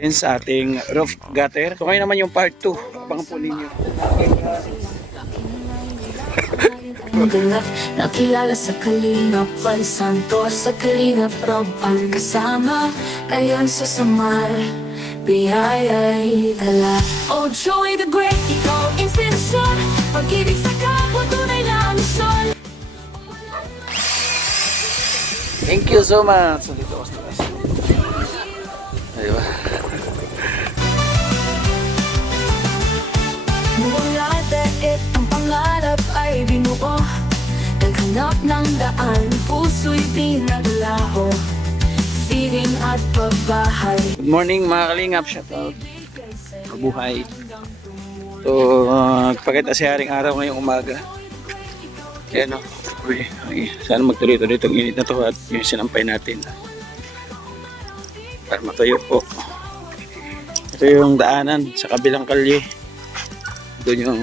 din sa ating roof gutter. So ngayon naman yung part 2. Abangan po ninyo. Nakilala sa Kalingap Val Santos, sa Kalingap Rob ang kasama. Ngayon sa Samar, biyaya'y dala. Oh Joey the Great, ikaw ang inspirasyon. Pag-ibig sa kapwa, tunay na misyon. Thank you so much. So dito ako sa taas. Diba? Mula daet ang pangarap ay binuo. Naghanap ng daan, puso'y pinaglaho. Feeling at pagbahay. Good morning mga kalingap. Shout out. Mabuhay. So, nagpakita si Haring Araw ngayong umaga. Ayan o. Sana magtuloy-tuloy itong init na to at yung sinampay natin. Para matuyo po. Ito yung daanan sa kabilang kalye. Doon yung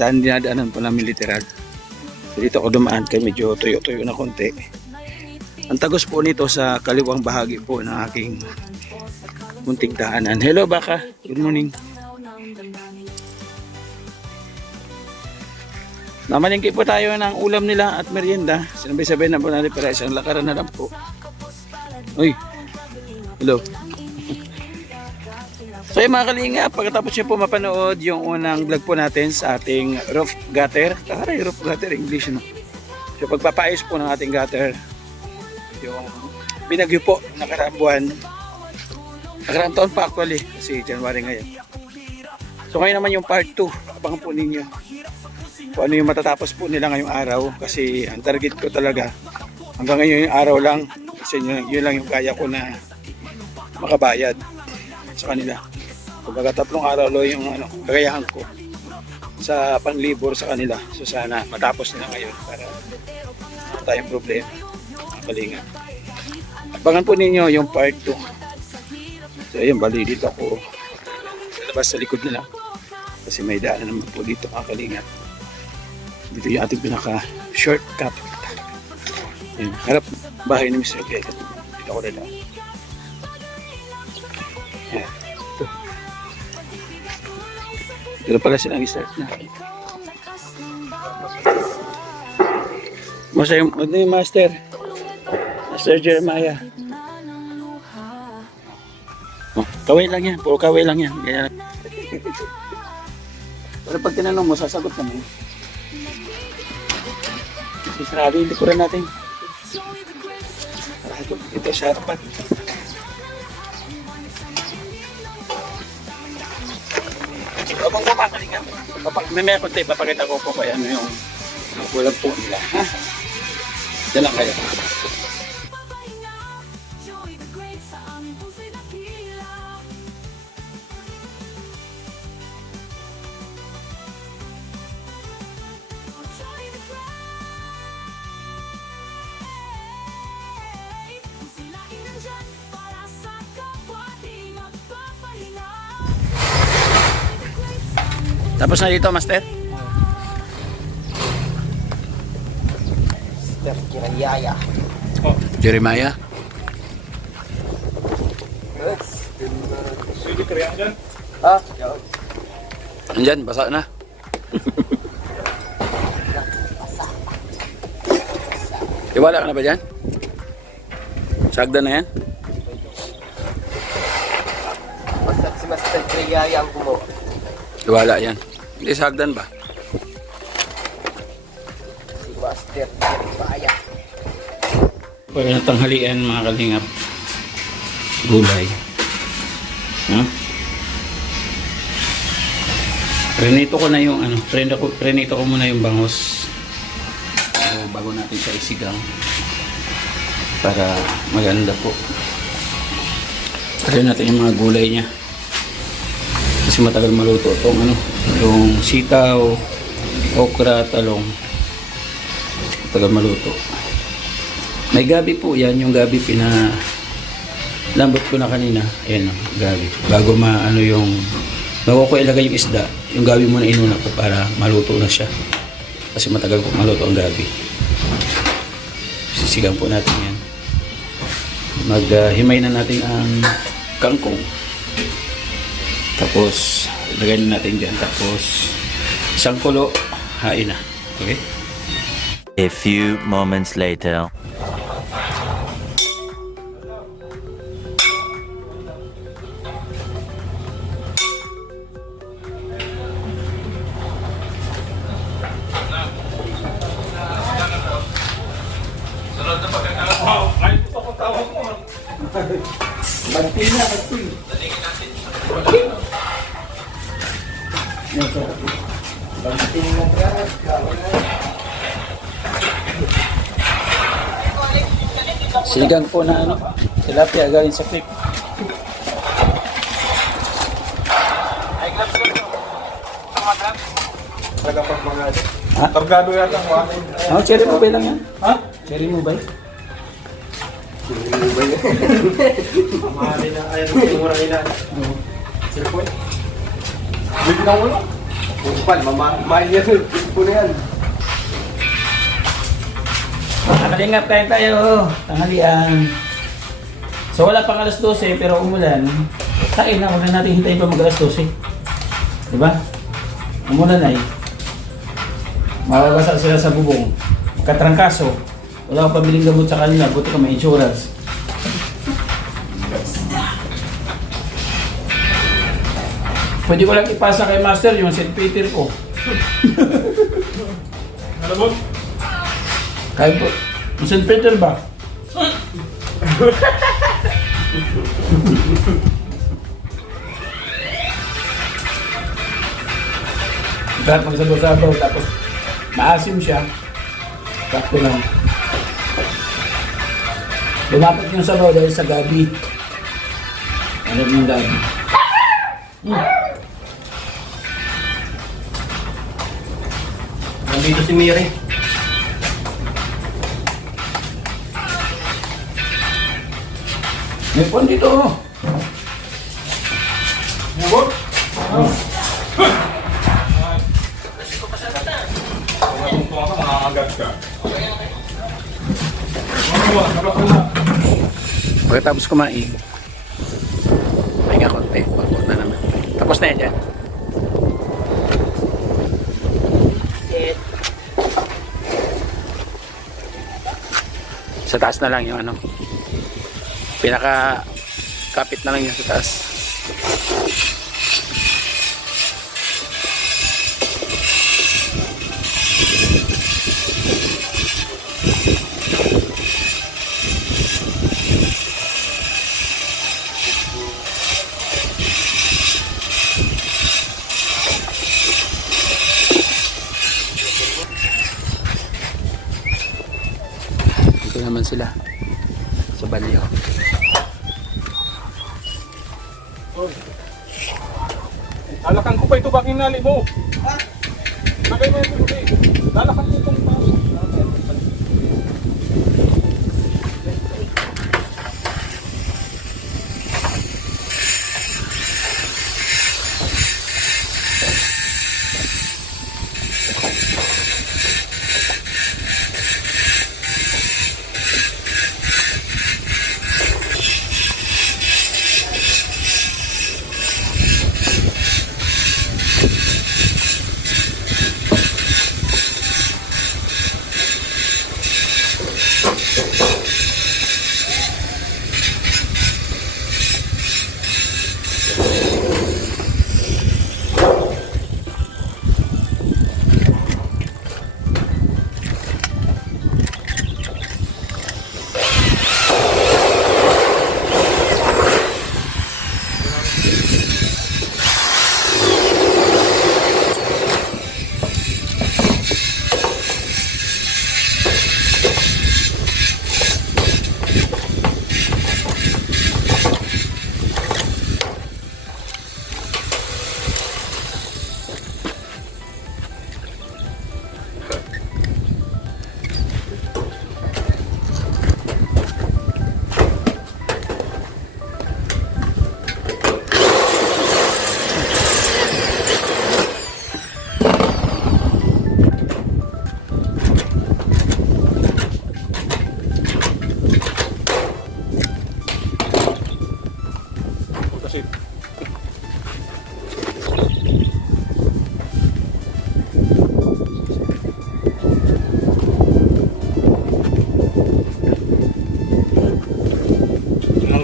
daan dinadaanan po namin literal. So, dito ako dumaan kaya medyo tuyo-tuyo na konti. Ang tagos po nito sa kaliwang bahagi po ng aking munting daanan. Hello baka, good morning. Namalingki po tayo ng ulam nila at merienda. Sinabay-sabay na po natin para isang lakaran na lang po. Uy, hello. So yung mga kalinga, pagkatapos nyo po mapanood yung unang vlog po natin sa ating roof gutter. Taray, roof gutter, English no. So pagpapayos po ng ating gutter, yung binagyo po nakaraang buwan, nakaraang taon pa actually, kasi January ngayon. So ngayon naman yung part 2, abangan po ninyo kung ano yung matatapos po nila ngayong araw, kasi ang target ko talaga hanggang ngayon yung araw lang, kasi yun lang yung kaya ko na makabayad sa kanila. Kumbaga 3 araw lo yung kagayahan ko sa panlibor sa kanila. So sana matapos nila ngayon para wala tayong problema. Kalinga. Abangan po ninyo yung part 2. So ayun, bali dito ako lalabas sa likod nila kasi may daan naman po dito mga kalinga. Dito yung ating pinaka shortcut. Ayun, harap bahay ni Mr. Gay. Dito ako na. Ayan. Dito pala silang i-start na. Masaya yung master. Master Jeremiah. Oh, kaway lang yan. Puro kaway lang yan. Kaya... Pero pag tinanong mo, sasagot ka mo. Sarado yung likuran natin. Sarado. Ito sa harapan. Abang kumakalingan. May konti, papakita ko po kaya ano yung kulang po nila. Ha? Diyan lang kayo. Tapos na dito, Master? Master Jeremiah. Oh, Jeremiah? Sulit kaya dyan? Ha? Andyan, basa na. Iwala ka na ba dyan? Sagda na yan? Basta si Master Jeremiah ang gumawa. Iwala yan. Hindi sagdan ba? Si Master Jeremiah. Pwede na tanghalian mga kalingap. Gulay. Huh? Prenito ko na yung prenito ko muna yung bangus. Bago natin siya isigang. Para maganda po. Pwede natin yung mga gulay niya. Kasi matagal maluto itong yung sitaw, okra, talong. Matagal maluto. May gabi po yan, yung gabi lambot ko na kanina. Ayan o, gabi. Bago bago ko ilagay yung isda, yung gabi muna inuna ko para maluto na siya. Kasi matagal po maluto ang gabi. Sisigang po natin yan. Maghimay na natin ang kangkong. Tapos, lagay na natin dyan. Tapos, isang kulo, hain na. Okay? A few moments later. Sinigang po na ano, tilapia galing sa clip. Ha? Targado yata ang wakin. Oh, cherry mobile lang yan. Ha? Cherry mobile. Mahali na ayaw ng mura nila. Cellphone. Big na ulo. Upal, mamahin yan. Cellphone na yan. Nakalingap tayo. Tanghalian. So wala pang alas 12 pero umulan. Kain na, huwag na natin hintayin pa mag alas 12. Diba? Umulan ay. Mababasa sila sa bubong. Katrangkaso. Wala akong pabiling gamot sa kanila. Buti ka may insurance. Pwede ko lang ipasa kay Master yung St. Peter ko. Alam mo? Kahit po. Yung St. Peter ba? Lahat magsabaw-sabaw tapos maasim siya. Sakto lang. Lumapat yung sabaw dahil sa gabi. Alam yung gabi. Nandito si Miri. May pon dito. Oh. Nabot? Kung ka, makakagat ka. Pagkatapos kumain, pahinga konti. Pagkot na naman. Tapos na yan dyan. Sa taas na lang yung ano. Pinaka kapit na lang yung sa taas. Ito naman sila sa balyo. Lalakan ko pa ito, bakit hinali mo? Ha? Lagay mo ito, lalakan ko itong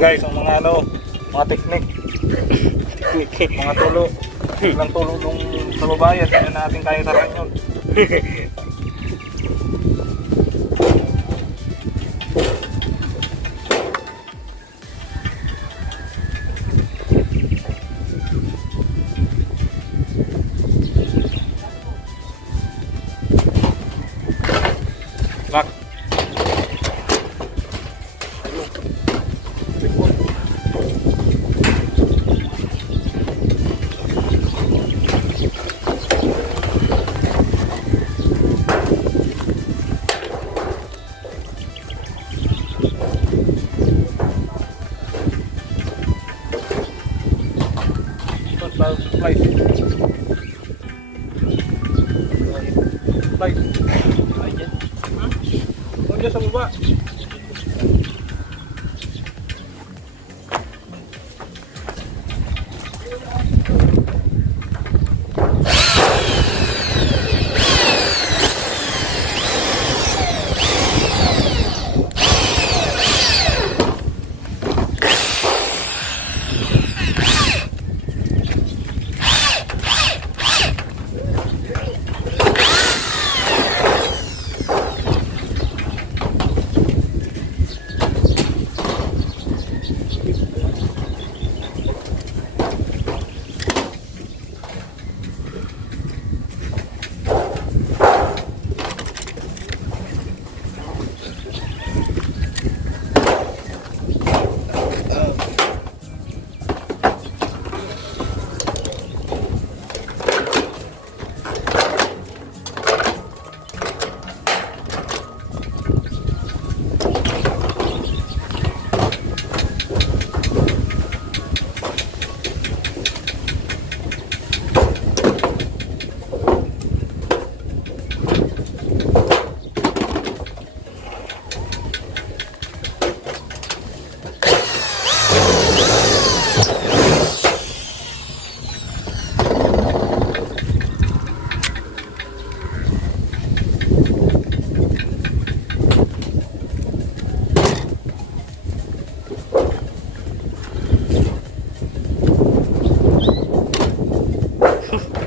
guys ang mga ano, mga teknik. Mga tulo. Ilang tulo nung sa babae at hindi natin kaya taran yun. Lock. Flight. Flight. Oh, dyan sa baba.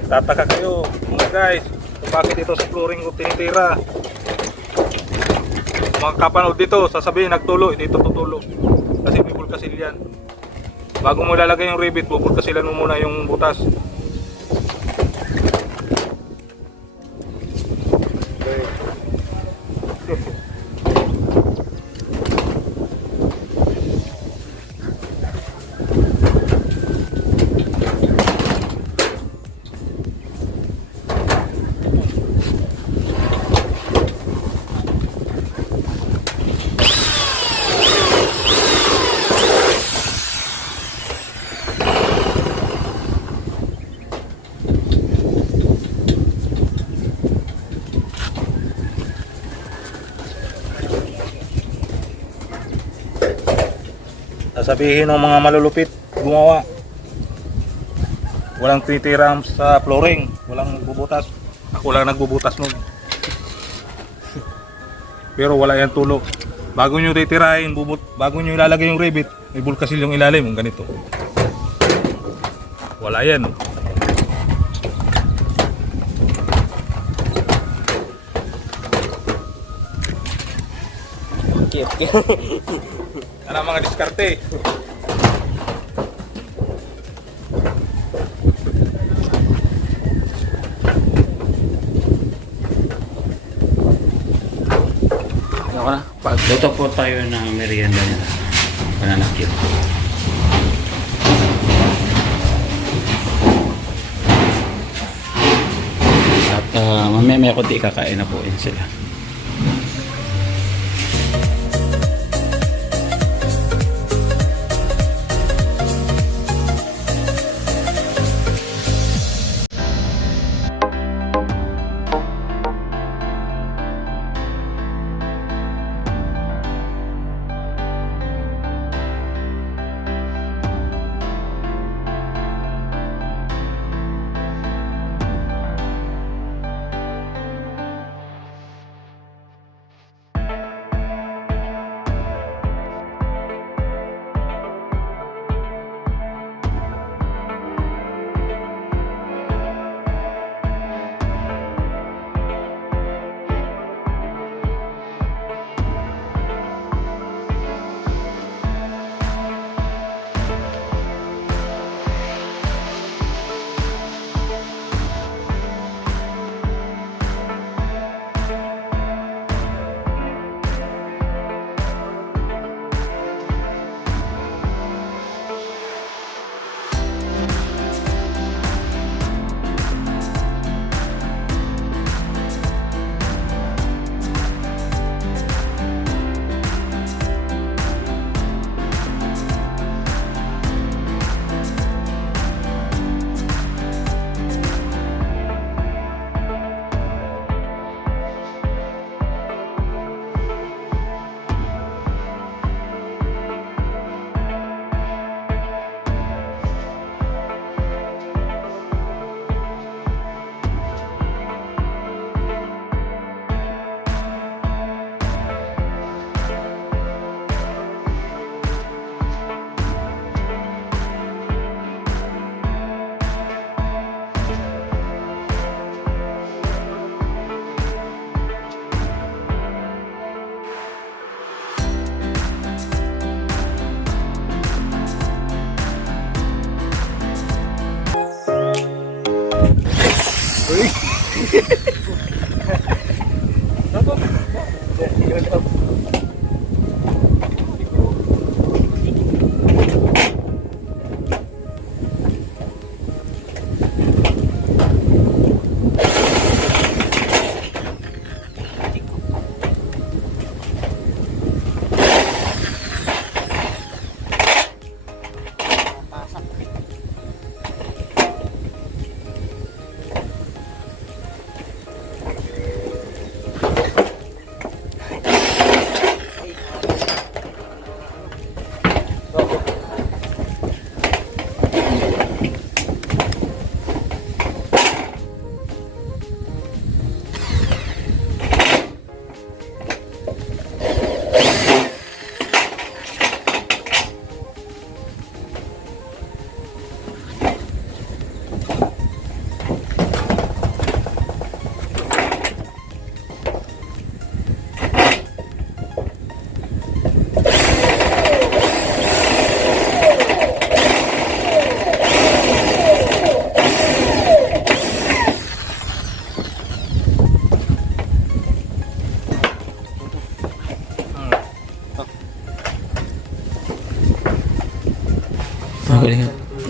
Tataka kayo mga guys kung bakit ito sa flooring ko tinitira. Mga kapanood dito sasabihin nagtulo, hindi ito tutulo kasi may bulkasil yan. Bago mo lalagay yung rivet, bubulkasilan mo muna yung butas. Sasabihin ng mga malulupit gumawa, walang tinitira sa flooring, walang bubutas. Ako lang nagbubutas nun. Pero wala yan tulo. Bago nyo titirahin, bago nyo ilalagay yung rivet, may bulkasil yung ilalim, yung ganito. Wala yan. Ano mga diskarte? Ako na. Pagluto po tayo ng merienda niya. Pananakit. At mamaya may kunti kakain na po yun sila.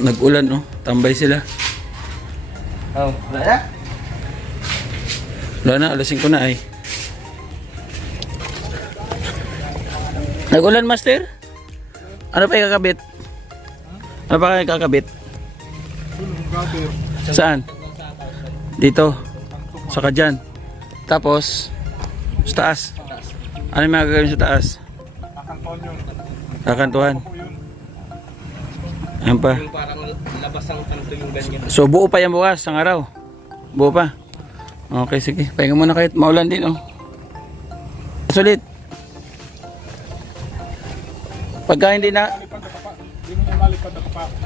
Nag-ulan, no? Tambay sila. Oh, wala na? Wala na, alasin ko na ay. Nag-ulan, master? Ano pa ikakabit? Ano pa ikakabit? Saan? Dito. Saka dyan. Tapos, sa taas. Ano yung mga gagawin sa taas? Kakantuhan. Ayan pa. Yung parang labas ang kanto yung ganyan. So buo pa yan bukas, ang araw. Buo pa. Okay, sige. Pahinga muna kahit maulan din, oh. Sulit. Pagka hindi na...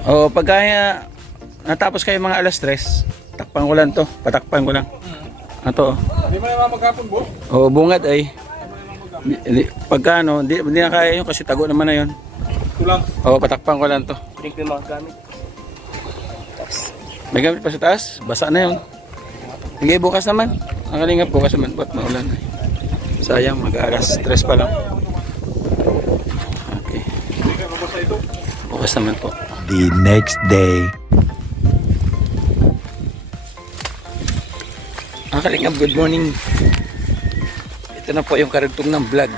Oo, pagka natapos kayo mga alas 3, takpan ko lang to. Patakpan ko lang. Ito, oh. Hindi mo naman maghapon, bo? Oo, bungad ay. Pagka ano, hindi na kaya yun kasi tago naman na yun. Ito lang. Oo, patakpan ko lang to. Drink ko yung mga gamit. May gamit pa sa taas? Basa na yun. Sige, bukas naman. Ang kalingap, bukas naman. Ba't maulan? Sayang, mag-alas 3 pa lang. Okay. Bukas naman po. The next day. Ang kalingap, good morning. Ito na po yung karugtong ng vlog.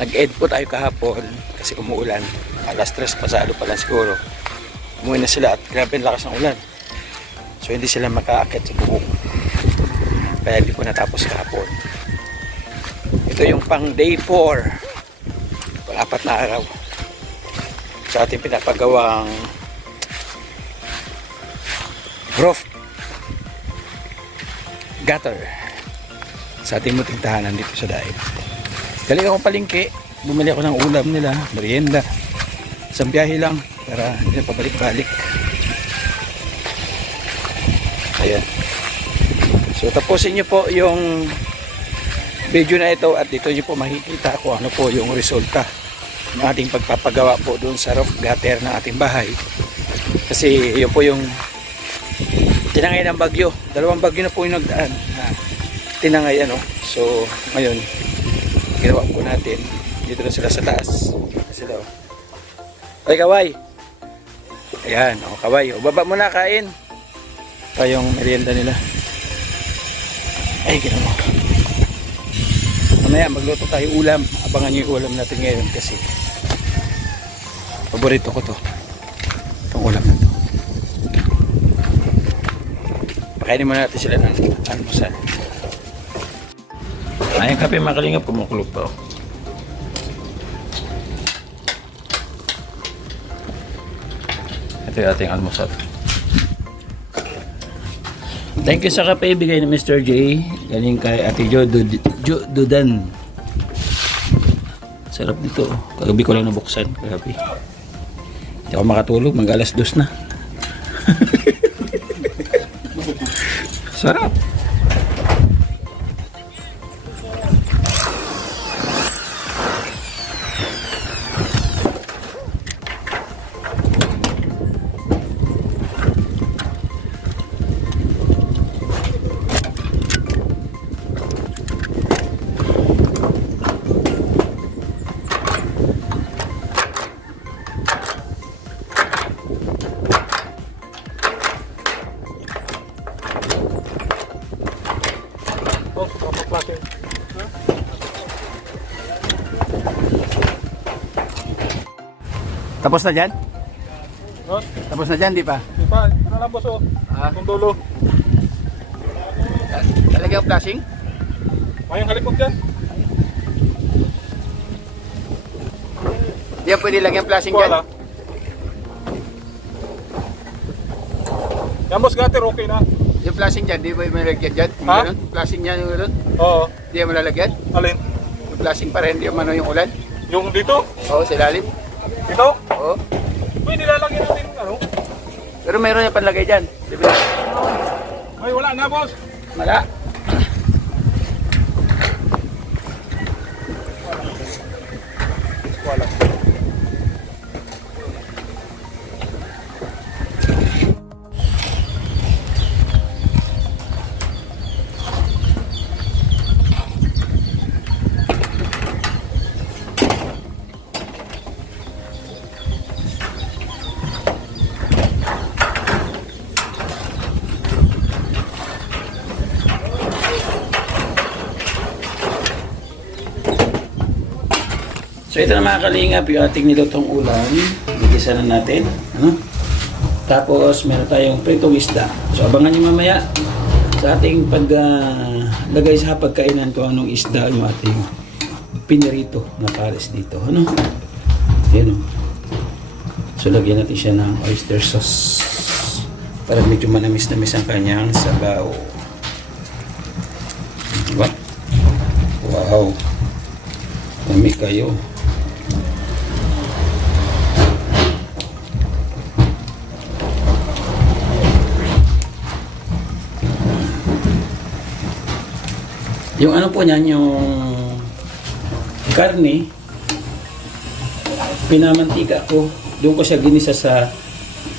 Nag-ed po tayo kahapon kasi umuulan. Alas 3 pasado pa lang siguro. Umuwi na sila at grabe ang lakas ng ulan. So hindi sila makaakit sa bubong. Kaya hindi po natapos kahapon. Ito yung pang day 4. Pang-4 na araw. Sa ating pinapagawang roof gutter sa ating muting tahanan dito sa daig. Galing ako palingki, bumili ako ng ulam nila, merienda. Isang biyahe lang para hindi na pabalik-balik. Ayan. So tapusin nyo po yung video na ito at dito nyo po makikita kung ano po yung resulta ng ating pagpapagawa po doon sa roof gutter ng ating bahay. Kasi yun po yung tinangay ng bagyo. Dalawang bagyo na po yung nagdaan na tinangay, ano. So ngayon ginawa po natin. Dito na sila sa taas. Sila, oh. Ay, kaway. Ayan, oh, kaway. O, baba mo na, kain. Ito yung merienda nila. Ay, ginawa. Mamaya, magluto tayo ulam. Abangan nyo yung ulam natin ngayon kasi paborito ko to. Itong ulam na to. Pakainin muna natin sila ng almusal. Ayang kape makalingap, kumukulog pa, oh. Ito yung ating almusal. Thank you sa kape bigay ni Mr. J. Galing kay Ate Jo Dudan. Sarap dito, oh. Kagabi ko lang nabuksan. Kagabi. Hindi ako makatulog, mag alas 2 na. Sarap. Tapos na dyan? Boss, Tapos na dyan, di pa? di pa. Ito na lang boss oh. Itong dulo. Talagang flashing? Mayang halipot dyan. Di yan pwede lagyan flashing Wala. dyan? Yan boss, gutter okay na. Yung flashing dyan, di ba yung malagyan dyan? Yung Ha? ganun? Flashing dyan yung ganun? Oo. Di yan malalagyan? Alin? Yung flashing pa rin, di yung ano yung ulan? Yung dito? Oo, sa ilalim? Dito? Oo. Pwede lalagyan natin ano? Pero meron yung panlagay dyan. Di ba? Ay, wala na boss. Wala. Wala. So ito na mga kalingap, yung ating nilutong ulam. Nagisa na natin. Ano? Tapos meron tayong pritong isda. So abangan nyo mamaya sa ating paglagay sa pagkainan kung anong isda yung ating pinirito na pares dito. Ano? Yan o. So lagyan natin siya ng oyster sauce para medyo manamis-namis ang kanyang sabaw. Diba? Wow! Dami kayo. Yung ano po niyan, yung karne, pinamantika ko. Doon ko siya ginisa sa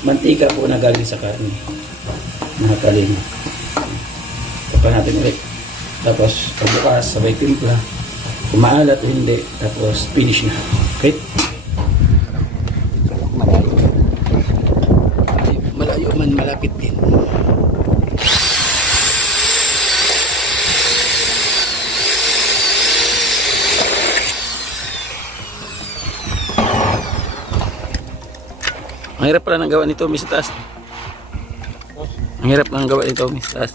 mantika po na galing sa karne. Nakakaling. Tapan natin ulit. Tapos, pagbukas, sabay timpla. Kung maalat o hindi. Tapos, finish na. Okay? Malayo man, malapit din. Ang hirap pala ng gawa nito, Miss Taas. Ang hirap ng gawa nito, Miss Taas.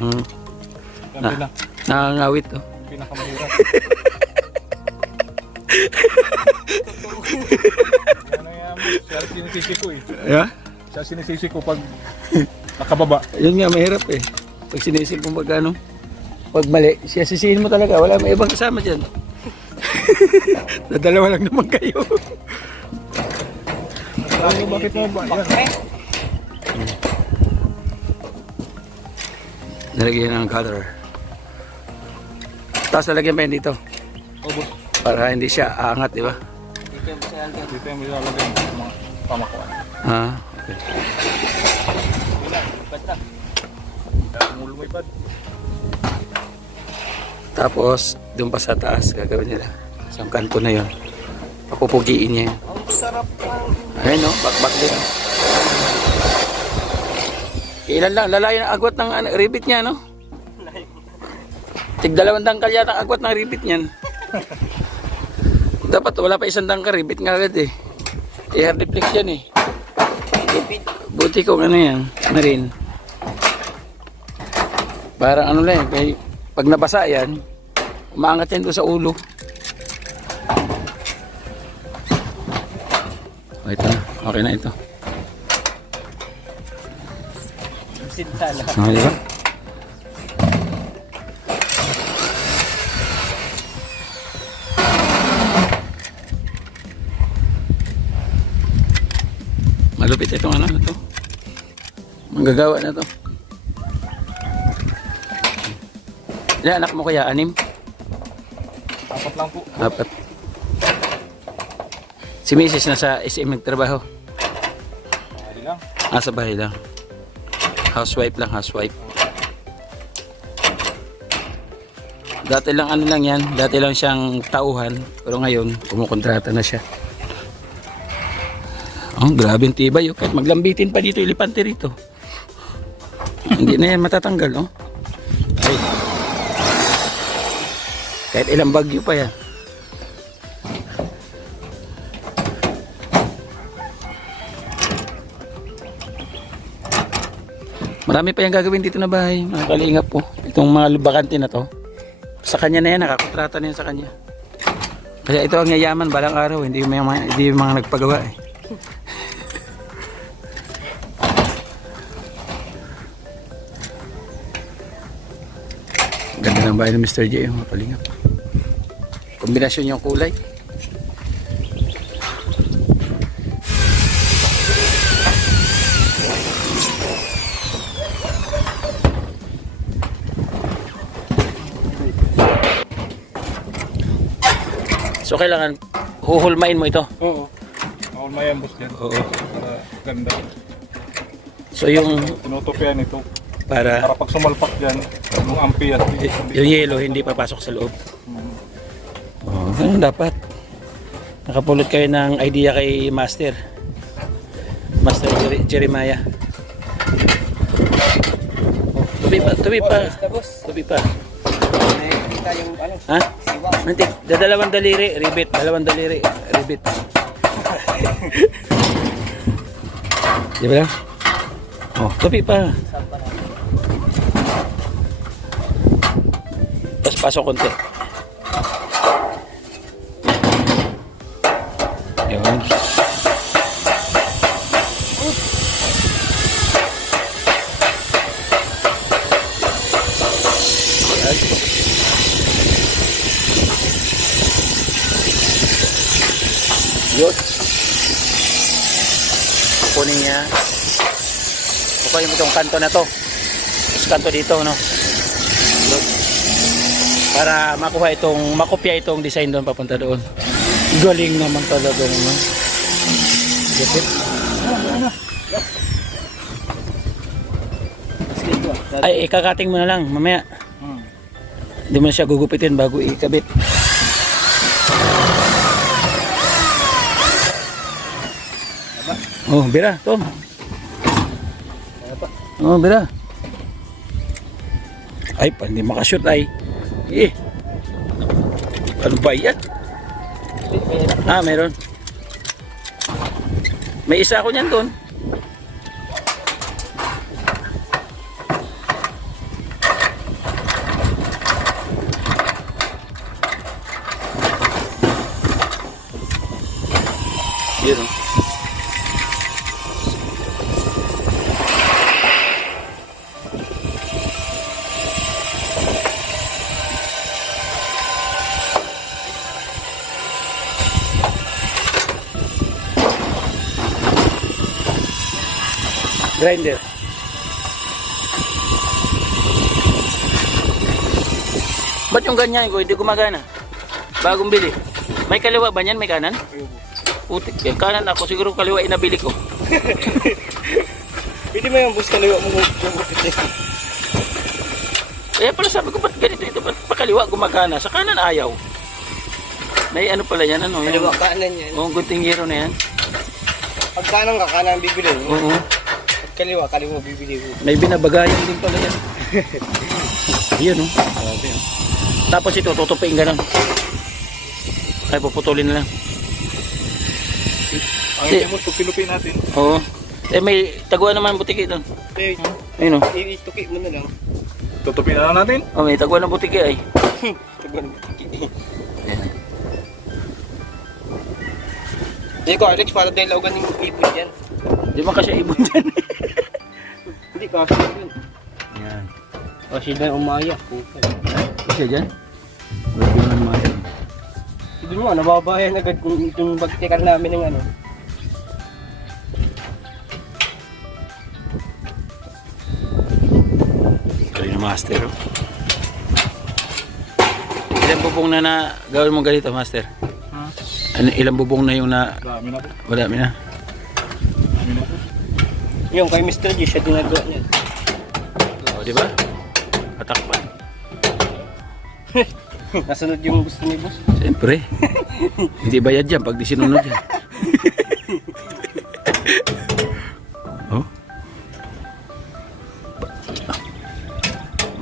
Yan na. Nakangawit to. Pinakamahirap. Ano yan boss? Siya sinisisi ko eh. Yeah? Siya sinisisi ko pag nakababa. Yun nga, mahirap eh. Pag sinisil mo magkano, pag mali, siya sisihin mo talaga. Wala may ibang kasama dyan. Nadalawa lang naman kayo. Ano bakit mo ba? Yan. Nalagyan ng color. Tapos nalagyan pa yun dito. Oh, boss. Para hindi siya aangat, di ba? Dito yung ilalagay ng mga pamakuan. Ah, okay. Mulumipad. Tapos, doon pa sa taas, gagawin nila. Sa kanto na yun. Papupugiin niya yun. Ang sarap ng... Ayun no, bakbak din. Ilan lang, lalayo ng agwat ng ribbit niya, no? Tig 2 dangkal yata ang agwat ng ribbit niyan. Dapat wala pa 1 dangkal, ribbit nga agad eh. Air deflex yan eh. Buti kung ano yan, na rin. Parang ano lang eh, pag nabasa yan, umaangat yan doon sa ulo. Oh, ito na. Okay na ito. Okay ba? Malupit itong ano ito. Manggagawa na to. Ilan anak mo kaya? 6? 4 lang po. 4. Si Mrs. nasa SM nagtrabaho. Hindi lang. Sa bahay lang. Housewife lang, housewife. Dati lang ano lang yan, dati lang siyang tauhan, pero ngayon kumukontrata na siya. Oh, grabe yung tibay, oh. Kahit maglambitin pa dito, ilipante rito. Hindi na yan matatanggal, oh. Ay. Kahit ilang bagyo pa yan. Marami pa yung gagawin dito na bahay, mga kalingap po. Itong mga bakante na to. Sa kanya na yan, nakakontrata na yan sa kanya. Kaya ito ang yayaman balang araw, hindi yung mga nagpagawa eh. Ganda ng bahay ng Mr. J, mga kalingap. Kombinasyon yung kulay. So kailangan huhulmain mo ito. Oo. Ako may ambos dyan. Oo. Para ganda. So yung Tinutupian ito. para Para pag sumalpak dyan, yung ampiyan. yung yelo hindi papasok sa loob. Oh, ganun dapat. Nakapulot kayo ng idea kay Master Jeremiah. Tubi pa, tubi pa. Tubi pa. Kita yung ano, Ha? Nanti, dalawang daliri, ribbit, dalawang daliri, ribbit. Di ba lang? Oh, tupi pa. Tapos pasok konti. Yun. Yun. Kukunin niya. Kukunin mo itong kanto na to. Tapos kanto dito, no? Yun. Para makuha itong, makopya itong design doon papunta doon. Galing naman talaga naman. Gupit. Ay, ikakating mo na lang mamaya. Hindi mo na siya gugupitin bago ikabit. Oh, bira, Tom. Oh, bira. Ay, hindi makashoot ay. Eh. Ano ba yan? Ah, meron. May isa ako niyan doon. Yun, oh. Grinder. Ba't yung ganyan ko hindi gumagana? Bagong bili. May kaliwa ba niyan? May kanan? Putik. Yung kanan ako siguro kaliwa inabili ko. Pwede mo yung bus kaliwa mo gupit. Kaya pala sabi ko ba't ganito ito? Ba't pakaliwa gumagana? Sa kanan ayaw. May ano pala yan? Ano? Kaliwa kanan yan. Oo, gunting hero na yan. Pag kanan ka, kanan bibili. Oo. Pag kaliwa bibili mo. May binabagayan din pala yan. Ayan, oh. Grabe, oh. Tapos ito, tutupiin ganun. Ay, puputulin na lang. Ang hindi mo, tupi-lupi natin. Oo. Eh, may taguan naman butiki doon. Eh, Ayun, oh. ituki mo na lang. Tutupi na lang natin. Oh, may taguan ng butiki ay. Taguan mo. Ayan. Hindi ko, Alex, para dahil laugan yung ipon yan. Di ba kasi ibon dyan? Hindi, kasi yun. Yan. Kasi dahil umaya. Kasi dyan? Grabe naman mga yan. Sige mo, nababayan agad kung yung pagtikar namin ng ano. Kali na master, oh. Ilang bubong na gawin mo ganito, master? Ha? Ano, ilang bubong na yung Dami na po. Madami na. Dami na po. Yung kay Mr. G, siya dinagawa niya. O, di ba? Atakpan. Nasunod yung gusto ni boss. Siyempre. Hindi bayad yan pag di sinunod yan. Oh.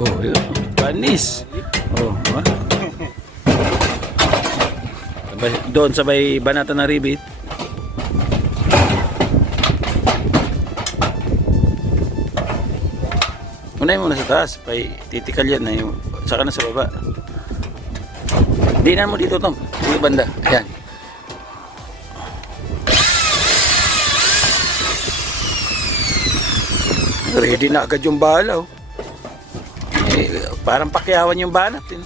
Oh, yun. Panis. Oh, diba? Doon sa may banata na ribit. Unahin mo na sa taas. Pay titikal yan na yung saka na sa baba. Dinan mo dito, Tom. Dito banda. Ayan. Ready na agad yung bala, oh. Parang pakyawan yung banat, eh.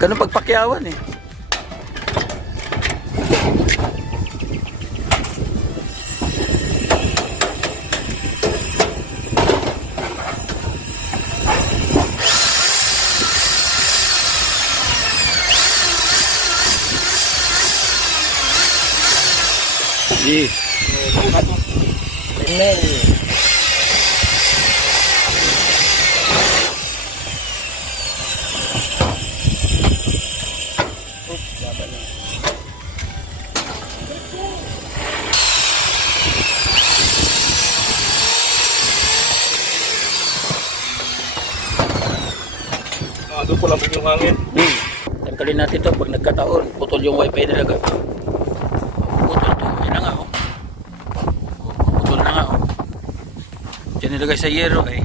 Ganun pagpakyawan, eh. Sige. Amen. Doon ko lang yung hangin. Tanggalin natin to pag nagkataon. Putol yung wifi talaga. Putol to. Yan na nga, oh. Putol na nga, oh. Diyan nilagay sa yero, eh.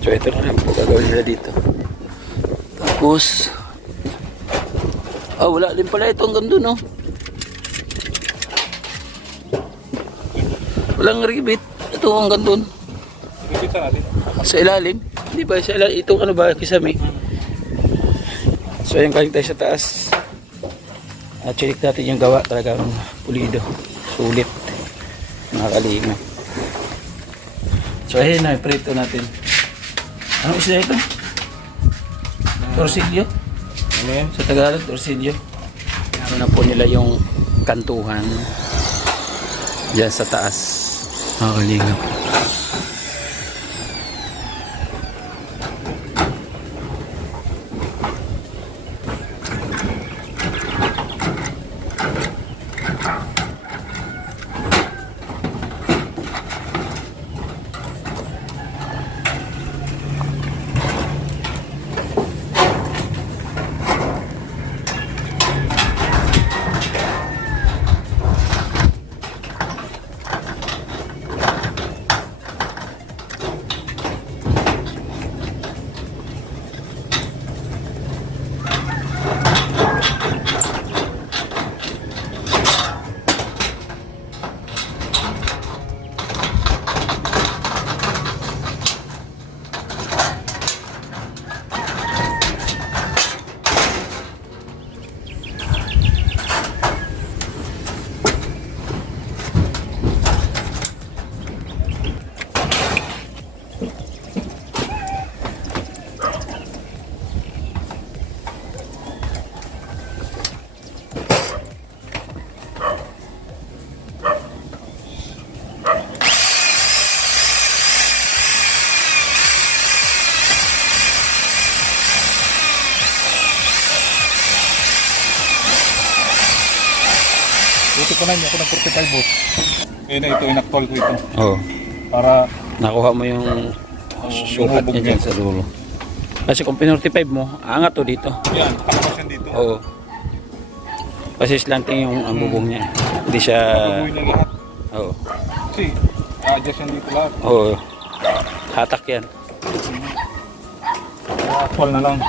So ito na lang po gagawin nila dito. Tapos wala din pala ito hanggang dun, oh. Walang ribbit. Ito hanggang dun. Ipita natin. Sa ilalim. Hindi ba sa ilalim? Itong ano ba kisame? So ayan, galing tayo sa taas. At check natin yung gawa. Talagang pulido. Sulit. Nakakalinga. So ayan na, prito natin. Anong isda ito? Torsilyo? Ano yan? Sa Tagalog, torsilyo. Ano na po nila yung kantuhan dyan sa taas. Nakakalingap. Buti pa na ako ng 45 boss. Eh na ito, inaktol ko ito. Oo. Para Nakuha mo yung sukat hubog niya dyan sa dulo. Kasi kung P45 mo, aangat to dito. yan, takapas yan dito. Oo. Kasi slanting yung ang bubong niya. Hindi siya... Gagawin niya lahat. Oo. Kasi, adjust yan dito lahat. Oo. Hatak yan. Actual na lang.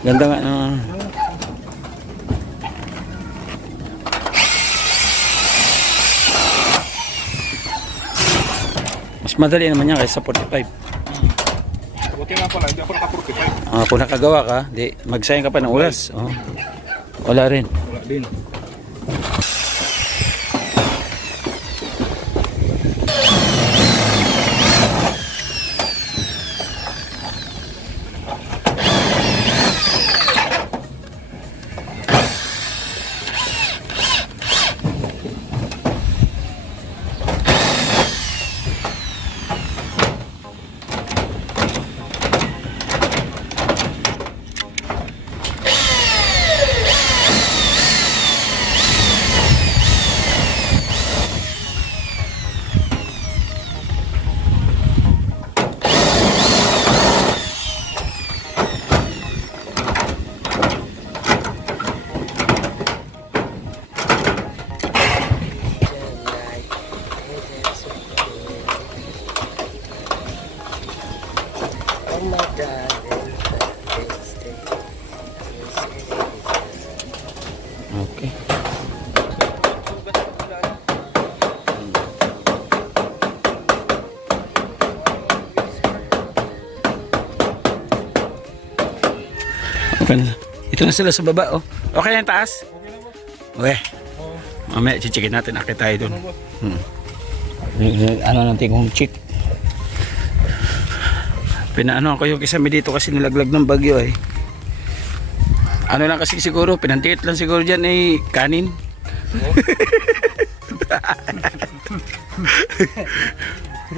Ganda nga no. Mas madali naman yan kaysa 45. Buti nga pala, hindi ako naka-45. Kung nakagawa ka, di magsayang ka pa ng oras. Oh. Wala rin. Wala din. Ito na sila sa baba, oh. Okay na yung taas? Okay. Mamaya, chichikin natin. Akit tayo dun. Ano natin kung chick. Pinaano ko yung kisame dito kasi nilaglag ng bagyo eh. Ano lang kasi siguro, pinantiit lang siguro dyan eh, kanin.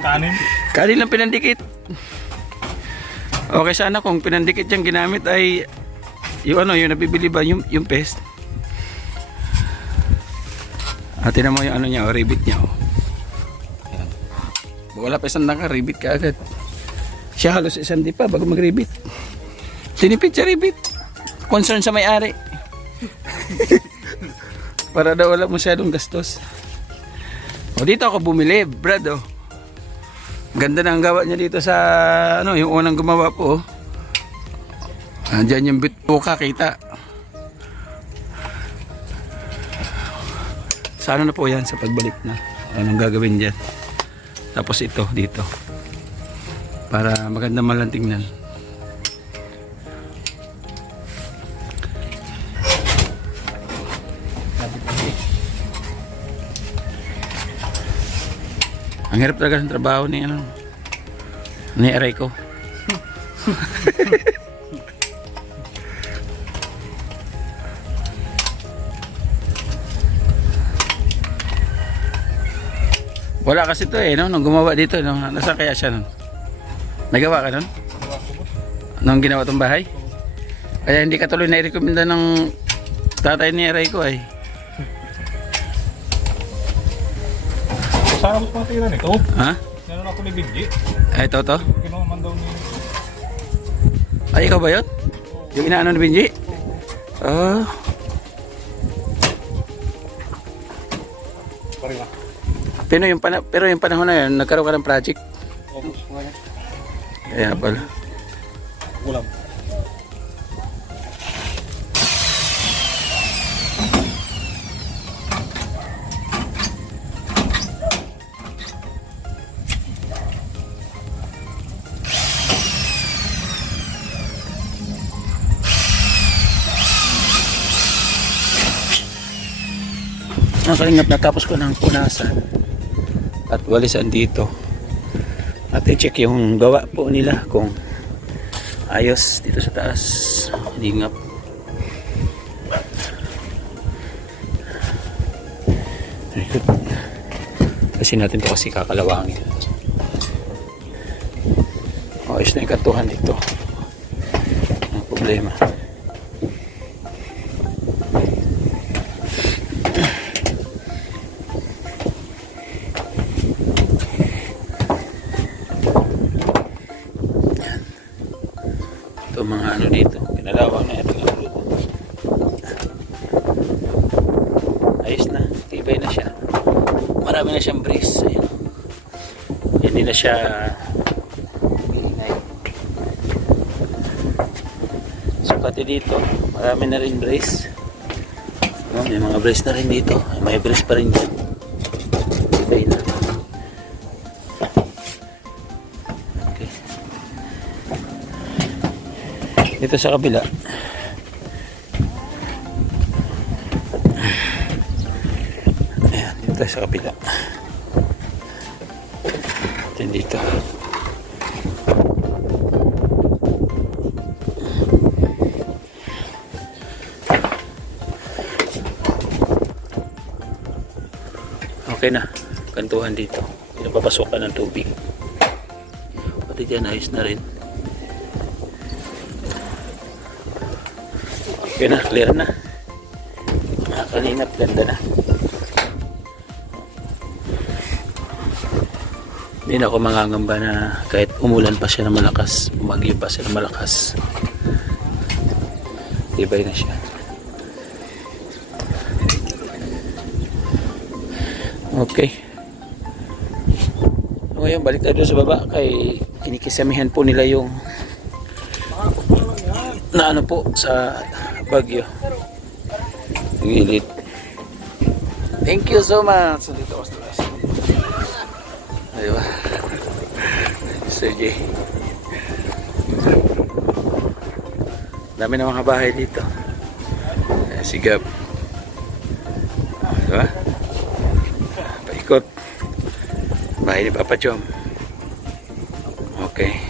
Kanin? Kanin lang pinandikit. Okay sana kung pinandikit yung ginamit ay yung ano, yung nabibili ba yung pest. Tinan mo yung ano niya, ribbit niya. Ayan. Wala pa isang naka, ribbit ka agad. Siya halos isang di pa bago mag-ribbit. Tinipid siya ribbit. Concern sa may-ari. Para daw wala masyadong gastos. O dito ako bumili, Brad, oh. Ganda na ang gawa niya dito sa ano, yung unang gumawa po. Diyan yung bituka kita. Sa ano na po yan sa pagbalik na. Anong gagawin diyan? Tapos ito dito. Para maganda man lang tingnan. Ang hirap talaga ng trabaho ni ano, ni Aray ko. Wala kasi to eh, no? Nung gumawa dito, no? Nasaan kaya siya nun? Nagawa ka nun? Nung ginawa tong bahay? Kaya hindi ka tuloy na-recommenda ng tatay ni Aray ko ay. Saan ako patira nito? Ha? Meron ako ni Benji. Ay, ito to? Kinuha man daw ni... Ay, ikaw ba yun? Yung inaano ni Benji? Ah. Pari ba? Pero yung panahon na yun, nagkaroon ka ng project. Obos ko ngayon. Kaya pala. Ulam. Nakalingap, natapos ko ng punasan at walisan dito at i-check yung gawa po nila kung ayos dito sa taas. Lingap. Kasi natin to kasi kakalawangin. Ayos na yung katuhan dito. Ang problema. Ito mga ano dito, pinalawang na ito. Ayos na, tibay na siya. Marami na siyang brace. Ayan. Hindi na siya iingay. So pati dito, marami na rin brace. May mga brace na rin dito. May brace pa rin dyan. Tibay na. Dito sa kabila ayan, dito sa kabila then dito okay na, kantuhan dito pinapapasok ka ng tubig pati dyan ayos na rin. Okay na, clear na. Mga kalingap, ganda na. Hindi na ako mangangamba na kahit umulan pa siya na malakas, umagyo pa siya na malakas. Tibay na siya. Okay. Ngayon, balik tayo sa baba kay kinikisamihan po nila yung na ano po sa bagyo gilid. Thank you so much. So, dito ako sa taas. Diba? Sir J. Dami ng mga bahay dito. Sigap. Diba? Paikot. Bahay ni Papa Chom. Okay.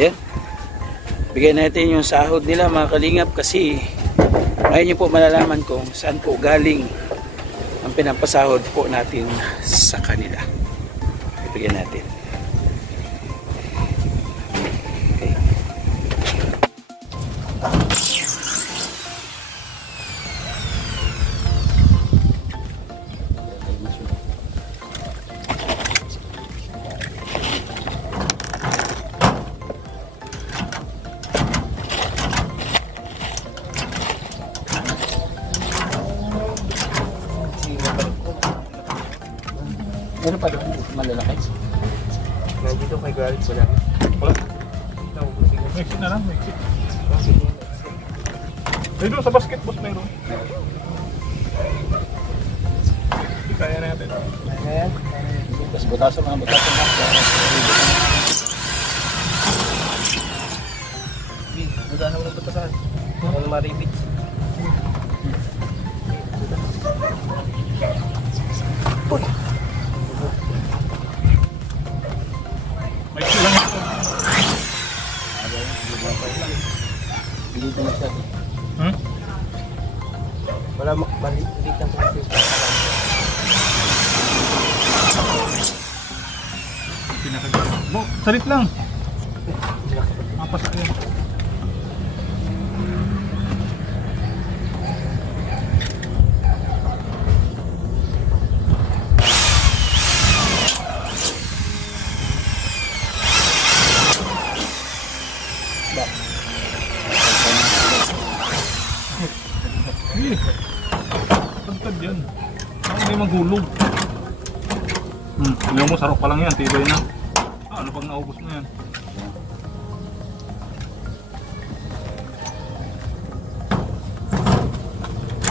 Yan. Bigyan natin yung sahod nila mga kalingap kasi ngayon nyo po malalaman kung saan po galing ang pinapasahod po natin sa kanila. Bigyan natin. Okay. Meron pa doon malalaki. Nandito kay Garrett wala. Exit na lang, exit. Eh doon sa basket boss meron. Kaya natin. Ayan. Tapos butasan mga butasan na. Buda na ulit batasan. Ano maribit. May silang ito. Dito na siya. Wala maliit ang plastic. Pinakagawa. Bo, salit lang. Apas ka yan. Hindi. Tagtad yan. Hindi maghulog. Tingnan mo, sarok pa lang yan. Tibay na. Ano pag naubos na yan?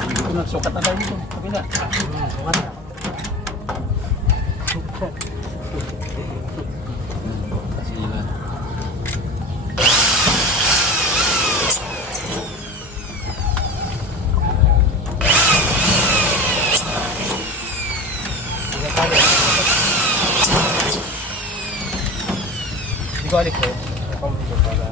Dito na, sukat na tayo dito. Kapila. Sukat na. Kasi yun. Hindi ko alik ko. Ako dito para...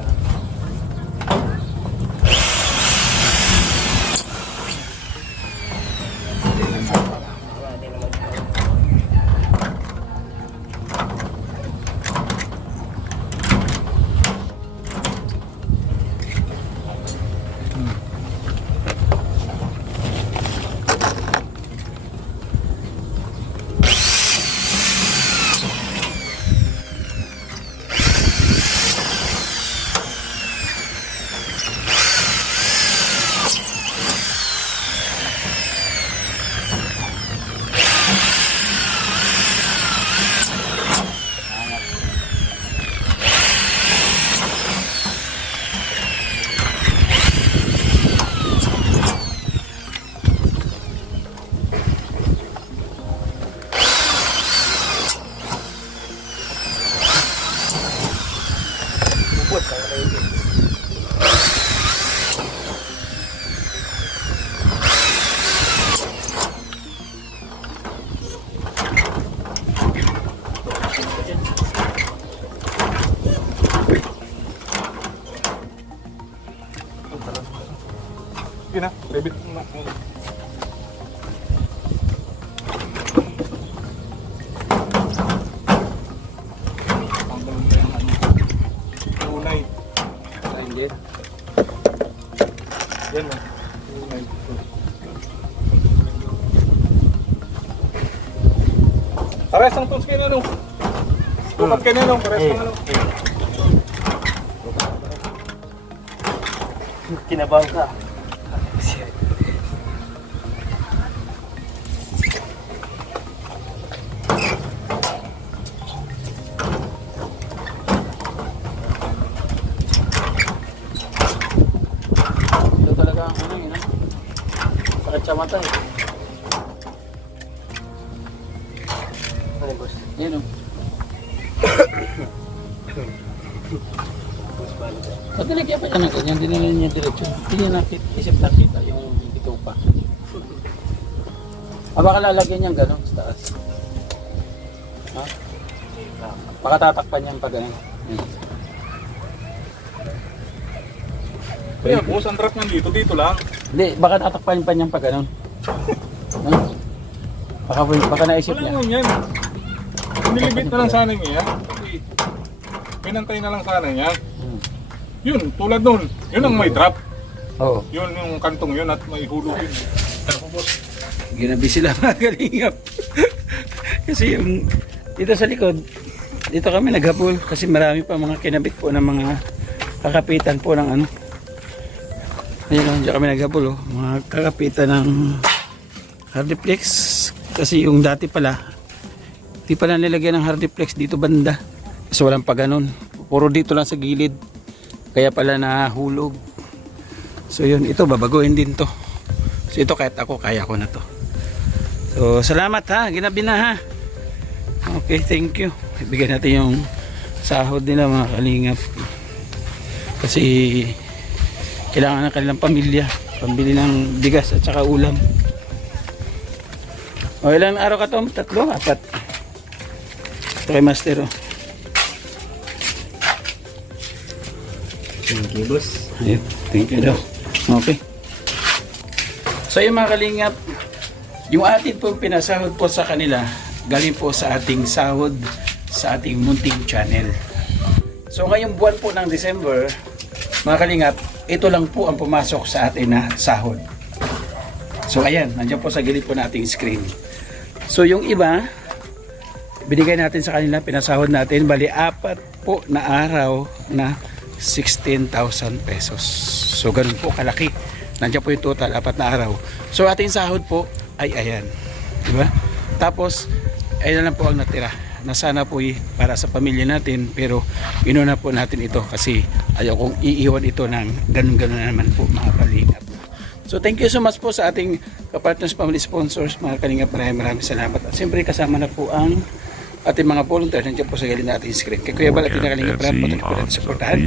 Sige na, debit na. Tunay. Hindi. Yan o. Tunay. Pares ang tools kayo na no. Tukat kayo na no. Pares ang ano. Kinabang ka. Ito talaga ang ano yun. Sakit sa mata eh. Ano boss? Yan o. Pag nilagyan pa niya ng ganyan, dinala niya diretsyo. Hindi niya isip nakita yung ito pa. Baka lalagyan niyang gano'n sa taas. Ha? Baka tatakpan niyang pa gano'n. Kaya boss, ang trap nandito, dito lang. Hindi, baka tatakpan pa niyang pa gano'n. Ha? Baka naisip Wala niya. naman yan. Nilibit na lang sana niya. Pinantay na lang sana niya. Yun, tulad nun. Yun ang may trap. Oo. Yun yung kantong yun at may hulog yun. Pero boss, Ginabi sila mga kalingap. Kasi yung dito sa likod, dito kami naghapol kasi marami pa mga kinabit po ng mga kakapitan po ng ano. Ayun, dyan kami naghapol oh. Mga kakapitan ng hardiplex. Kasi yung dati pala, di pala nilagyan ng hardiplex dito banda. Kasi walang pa ganun. Puro dito lang sa gilid. Kaya pala nahulog. So yun, ito babaguhin din to. So ito kahit ako, kaya ko na to. So salamat ha, ginabi na ha. Okay, thank you. Ibigay natin yung sahod nila mga kalingap. Kasi kailangan ng kanilang pamilya. Pambili ng bigas at saka ulam. O ilang araw ka to? 3, 4. Ito kay Master oh. Thank you, boss. Ayun, thank you daw. Okay. So yung mga kalingap, yung atin po pinasahod po sa kanila, galing po sa ating sahod sa ating munting channel. So ngayong buwan po ng December, mga kalingap, ito lang po ang pumasok sa atin na sahod. So ayan, nandiyan po sa gilid po nating screen. So yung iba, binigay natin sa kanila, pinasahod natin, bali 4 po na araw na 16,000 pesos. So ganun po kalaki. Nandiyan po yung total, 4 na araw. So ating sahod po ay ayan. Diba? Tapos, ayun lang po ang natira. Na sana po para sa pamilya natin, pero inuna po natin ito kasi ayaw kong iiwan ito ng ganun-ganun naman po mga kalingap. So thank you so much po sa ating kapartners, family sponsors, mga kalingap. Maraming salamat. At siyempre kasama na po ang ating mga volunteer nandiyan po sa gilid nating screen. Kay Kuya Bal at Kalingap Brad, patuloy po natin supportahan.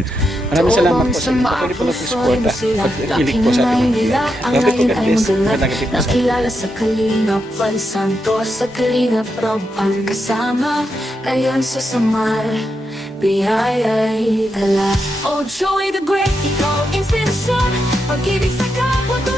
Maraming salamat po sa inyo. Patuloy po natin suporta. Pag-ilig po sa ating mga. Dapat po God bless. Magandang gabi po sa ating. Nakilala sa Kalingap Val Santos, sa Kalingap Rob ang kasama. Ngayon sa Samar, biyaya'y dala. Oh Joey the Great, ikaw inspirasyon. Pag-ibig sa kapwa.